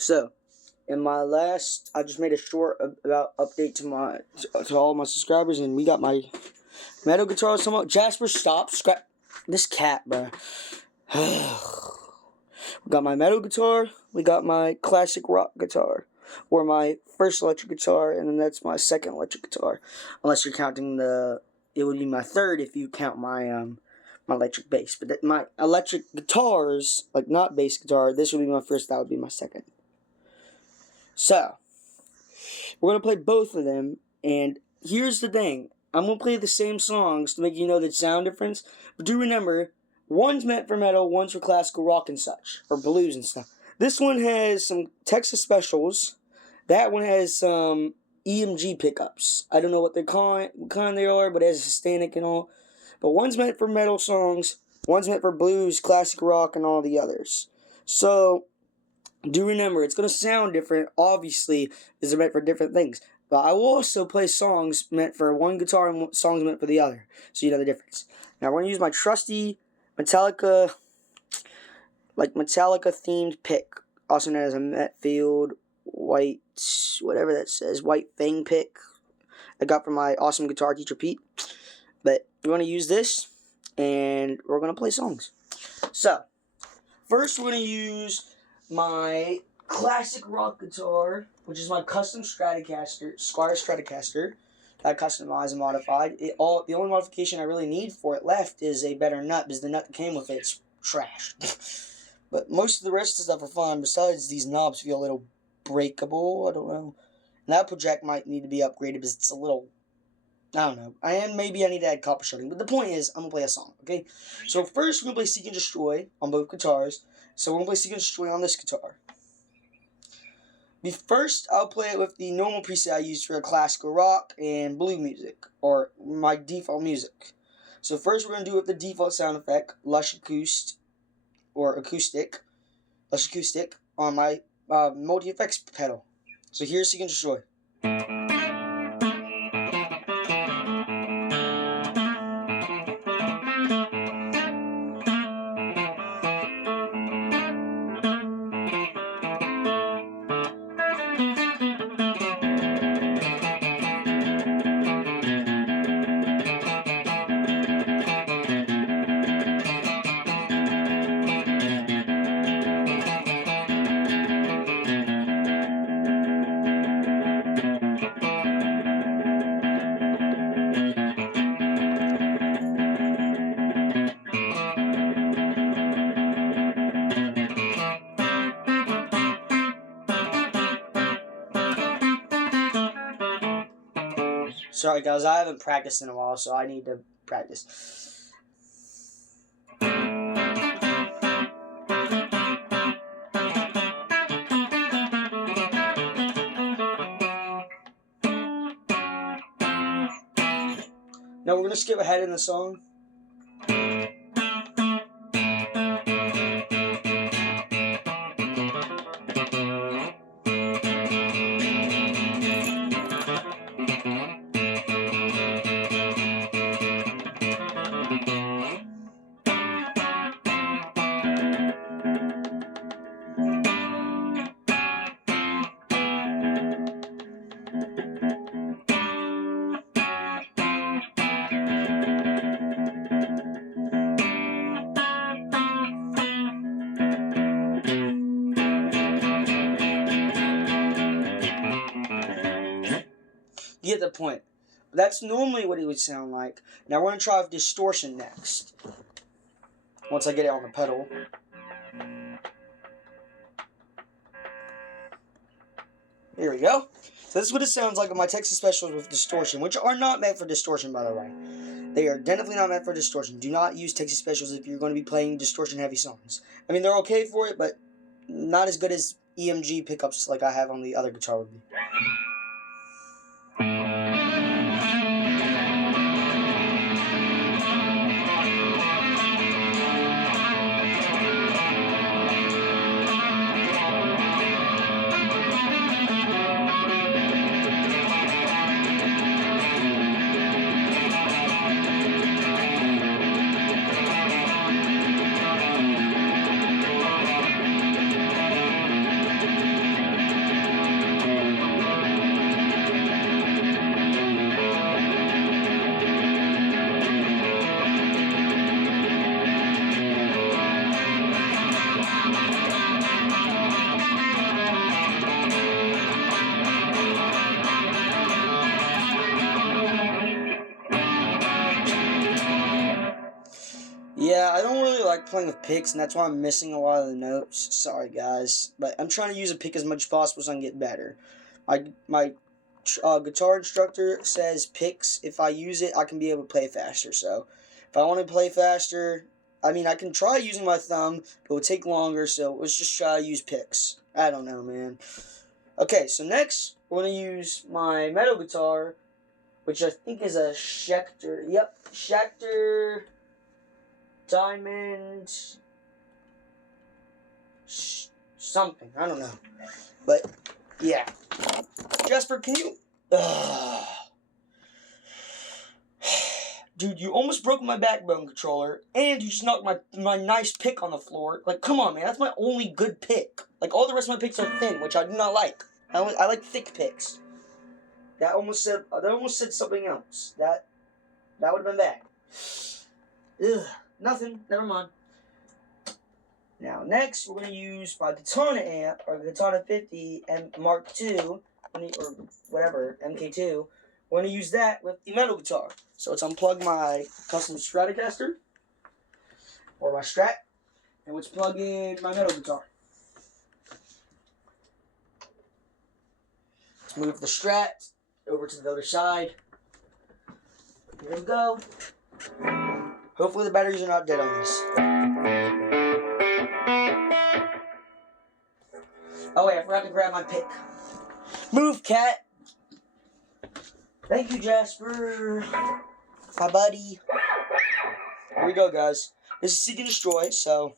So, in my last, I just made a short about update to all my subscribers, and we got my metal guitar. Jasper, stop, scrap this cat, bro. We got my metal guitar. We got my classic rock guitar, or my first electric guitar, and then that's my second electric guitar. Unless you're counting it would be my third if you count my my electric bass. But my electric guitars, like not bass guitar, this would be my first. That would be my second. So, we're going to play both of them, and here's the thing. I'm going to play the same songs to make you know the sound difference, but do remember, one's meant for metal, one's for classical rock and such, or blues and stuff. This one has some Texas Specials. That one has some EMG pickups. I don't know what kind they are, but it has a static and all. But one's meant for metal songs, one's meant for blues, classic rock, and all the others. So, do remember, it's going to sound different, obviously, because they're meant for different things. But I will also play songs meant for one guitar and songs meant for the other, so you know the difference. Now, we're going to use my trusty Metallica themed pick, also known as a Metfield white, whatever that says, white Fang pick I got from my awesome guitar teacher, Pete. But we're going to use this, and we're going to play songs. So, first we're going to use my classic rock guitar, which is my custom Stratocaster, Squire Stratocaster, that I customized and modified. The only modification I really need for it left is a better nut, because the nut that came with it's trash. But most of the rest of the stuff are fine, besides these knobs feel a little breakable, I don't know. And that project might need to be upgraded, because it's a little, I don't know. Maybe I need to add copper shutting, but the point is, I'm going to play a song, okay? So first, we're going to play Seek and Destroy on both guitars. So we're going to play Seek and Destroy on this guitar. First, I'll play it with the normal preset I use for classical rock and blue music, or my default music. So first, we're going to do it with the default sound effect, Lush Acoustic, on my multi-effects pedal. So here's Seek and Destroy. Sorry guys, I haven't practiced in a while, so I need to practice. Now we're going to skip ahead in the song. You get the point. That's normally what it would sound like. Now we're going to try with distortion next. Once I get it on the pedal. Here we go. So this is what it sounds like on my Texas Specials with distortion, which are not meant for distortion, by the way. They are definitely not meant for distortion. Do not use Texas Specials if you're going to be playing distortion-heavy songs. I mean, they're okay for it, but not as good as EMG pickups like I have on the other guitar would be. Yeah, I don't really like playing with picks, and that's why I'm missing a lot of the notes. Sorry, guys. But I'm trying to use a pick as much as possible so I can get better. My guitar instructor says picks, if I use it, I can be able to play faster. So if I want to play faster, I mean, I can try using my thumb, but it will take longer, so let's just try to use picks. I don't know, man. Okay, so next, we're going to use my metal guitar, which I think is a Schecter. Yep, Schecter Diamond something. I don't know. But, yeah. Jasper, can you... Dude, you almost broke my backbone controller, and you just knocked my nice pick on the floor. Like, come on, man. That's my only good pick. Like, all the rest of my picks are thin, which I do not like. I like thick picks. That almost said something else. That would have been bad. Ugh. Nothing. Never mind. Now, next, we're going to use my Katana amp, or Katana 50 Mark II, or whatever, MK2. We're going to use that with the metal guitar. So let's unplug my custom Stratocaster, or my Strat, and let's plug in my metal guitar. Let's move the Strat over to the other side. Here we go. Hopefully the batteries are not dead on this. Oh wait, I forgot to grab my pick. Move, cat! Thank you, Jasper. My buddy. Here we go, guys. This is Seek and Destroy, so...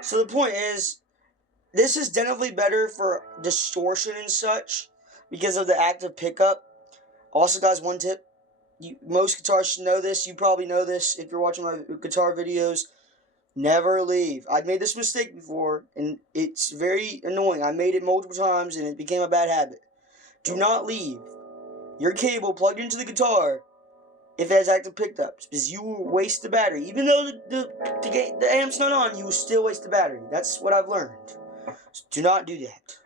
So the point is, this is definitely better for distortion and such because of the active pickup. Also, guys, one tip. Most guitarists should know this. You probably know this if you're watching my guitar videos. Never leave. I've made this mistake before, and it's very annoying. I made it multiple times, and it became a bad habit. Do not leave your cable plugged into the guitar if it has active pickups, because you will waste the battery. Even though the amp's not on, you will still waste the battery. That's what I've learned. So do not do that.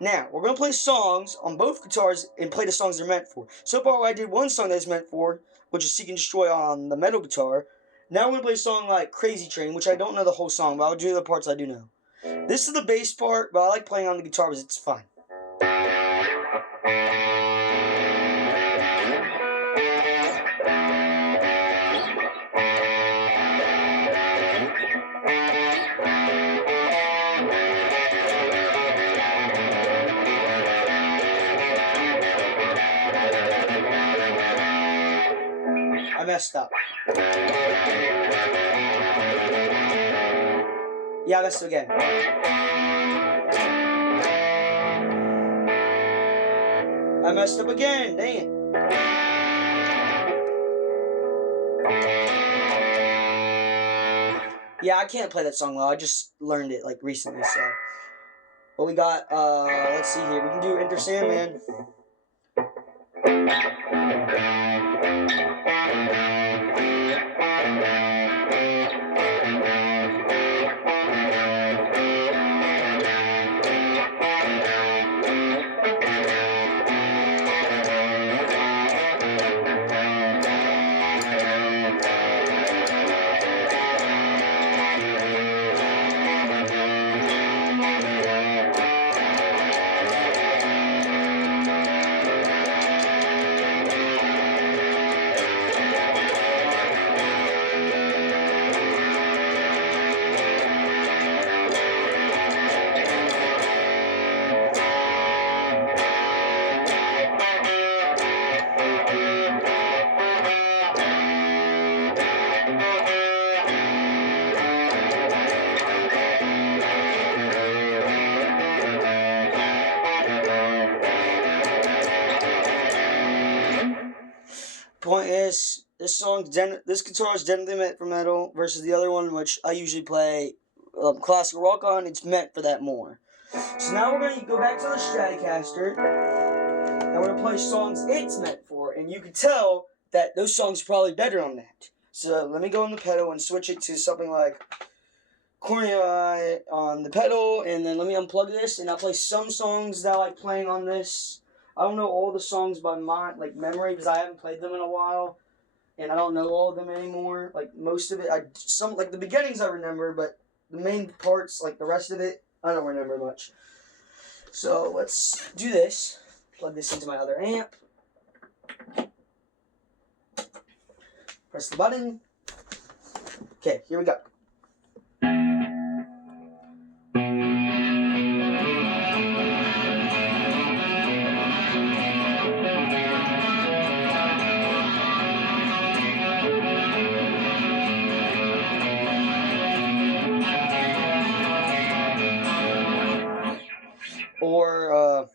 Now, we're going to play songs on both guitars and play the songs they're meant for. So far, I did one song that's meant for, which is Seek and Destroy on the metal guitar. Now we're going to play a song like Crazy Train, which I don't know the whole song, but I'll do the parts I do know. This is the bass part, but I like playing on the guitar because it's fun. I messed up. Yeah, I messed up again. I messed up again, dang it. Yeah, I can't play that song well. I just learned it like recently, so. But we got, let's see here. We can do Enter Sandman. point is, this guitar is definitely meant for metal versus the other one, which I usually play classical rock on. It's meant for that more. So now we're going to go back to the Stratocaster, and we're going to play songs it's meant for, and you can tell that those songs are probably better on that. So let me go on the pedal and switch it to something like Corny Eye on the pedal, and then let me unplug this, and I'll play some songs that I like playing on this. I don't know all the songs by memory, because I haven't played them in a while, and I don't know all of them anymore. Like most of it, like the beginnings I remember, but the main parts, like the rest of it, I don't remember much. So let's do this. Plug this into my other amp. Press the button. Okay, here we go. Or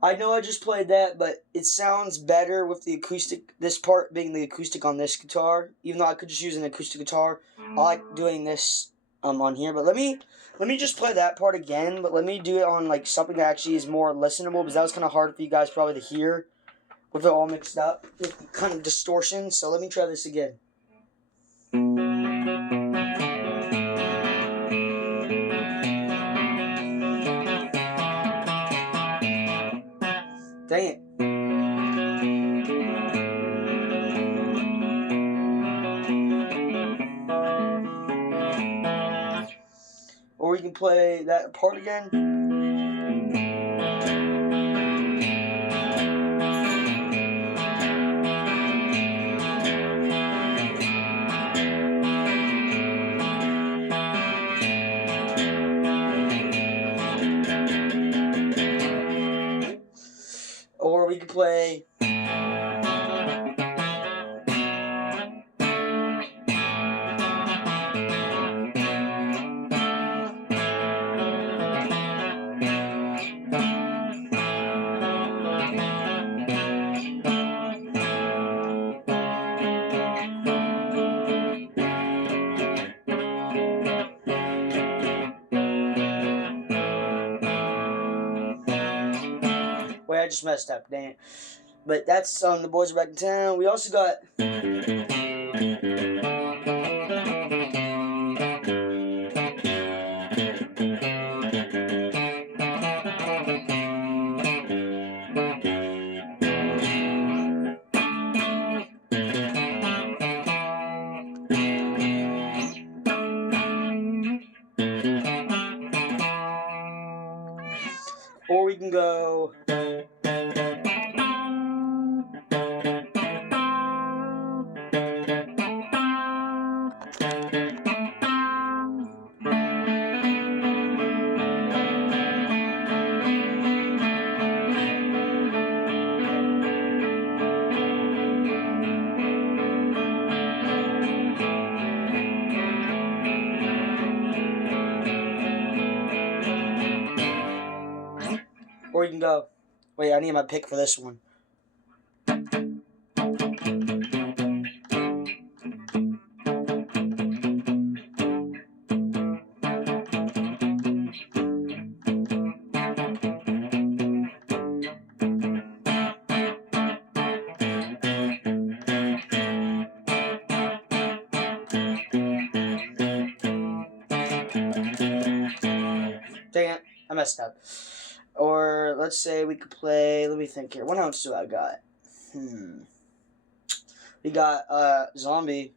I know I just played that, but it sounds better with the acoustic, this part being the acoustic on this guitar. Even though I could just use an acoustic guitar, I like doing this on here. But let me just play that part again, but let me do it on like something that actually is more listenable, because that was kind of hard for you guys probably to hear with it all mixed up with kind of distortion. So let me try this again. Dang it. Or we can play that part again. Or we could play. Wait, I just messed up, dang it. But that's on The Boys Are Back in Town. We also got. Or we can go. Or you can go. Wait, I need my pick for this one. Dang it, I messed up. Or let's say we could play. Let me think here. What else do I got? We got Zombie.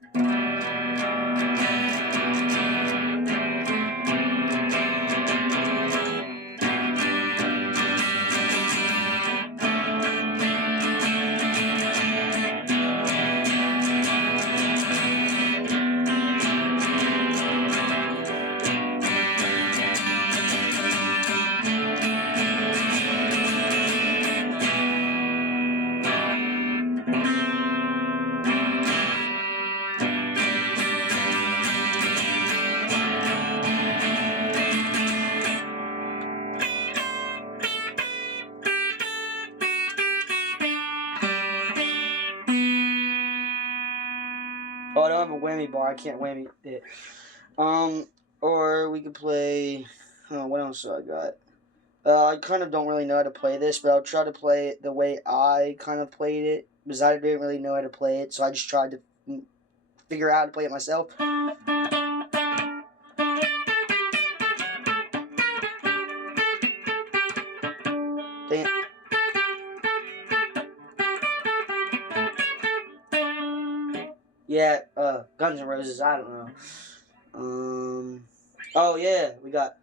whammy bar. I can't whammy it. Or we could play. Oh, what else do I got? I kind of don't really know how to play this, but I'll try to play it the way I kind of played it, because I didn't really know how to play it, so I just tried to figure out how to play it myself. Damn. Yeah, Guns N' Roses, I don't know. Oh yeah, we got...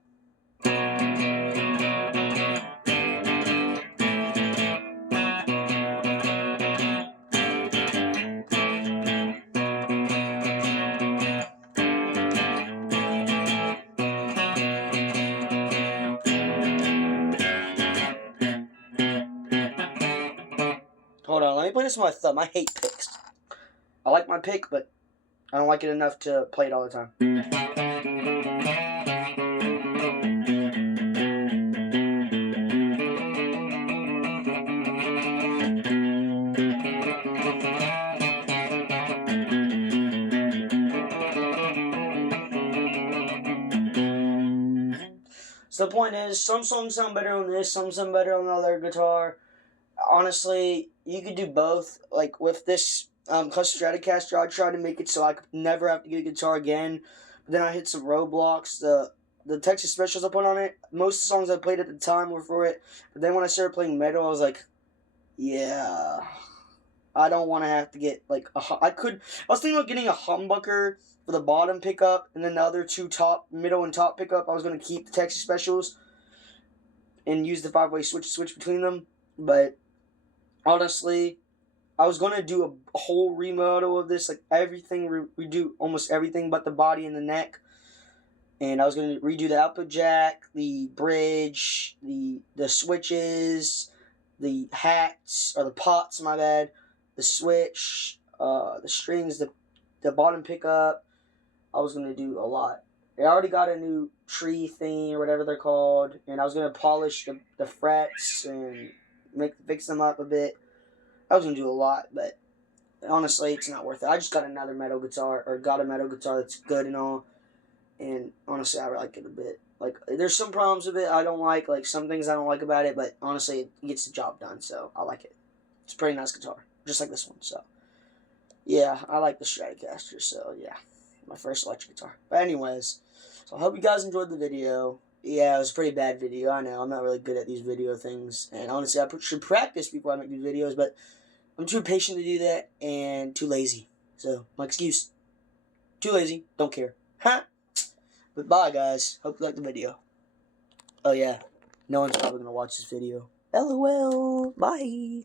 Hold on, let me play this with my thumb. I hate picks. I like my pick, but I don't like it enough to play it all the time. So the point is, some songs sound better on this, some sound better on the other guitar. Honestly, you could do both. Like with this Stratocaster, I tried to make it so I could never have to get a guitar again. But then I hit some roadblocks. The Texas Specials I put on it, most of the songs I played at the time were for it. But then when I started playing metal, I was like, yeah, I don't want to have to get like I was thinking about getting a humbucker for the bottom pickup, and then the other two middle and top pickup. I was gonna keep the Texas Specials and use the 5-way switch between them, but honestly, I was gonna do a whole remodel of this, like everything, redo almost everything but the body and the neck. And I was gonna redo the output jack, the bridge, the switches, the hats or the pots, my bad, the switch, the strings, the bottom pickup. I was gonna do a lot. I already got a new tree thing or whatever they're called, and I was gonna polish the frets and fix them up a bit. I was gonna do a lot, but honestly, it's not worth it. I just got another metal guitar, or got a metal guitar that's good and all, and honestly, I like it a bit. Like, there's some problems with it I don't like some things I don't like about it, but honestly, it gets the job done, so I like it. It's a pretty nice guitar, just like this one, so. Yeah, I like the Stratocaster, so yeah, my first electric guitar. But anyways, so I hope you guys enjoyed the video. Yeah, it was a pretty bad video, I know. I'm not really good at these video things, and honestly, I should practice before I make these videos, but I'm too impatient to do that, and too lazy. So, my excuse. Too lazy, don't care. Huh? But bye, guys. Hope you liked the video. Oh, yeah. No one's probably going to watch this video. LOL. Bye.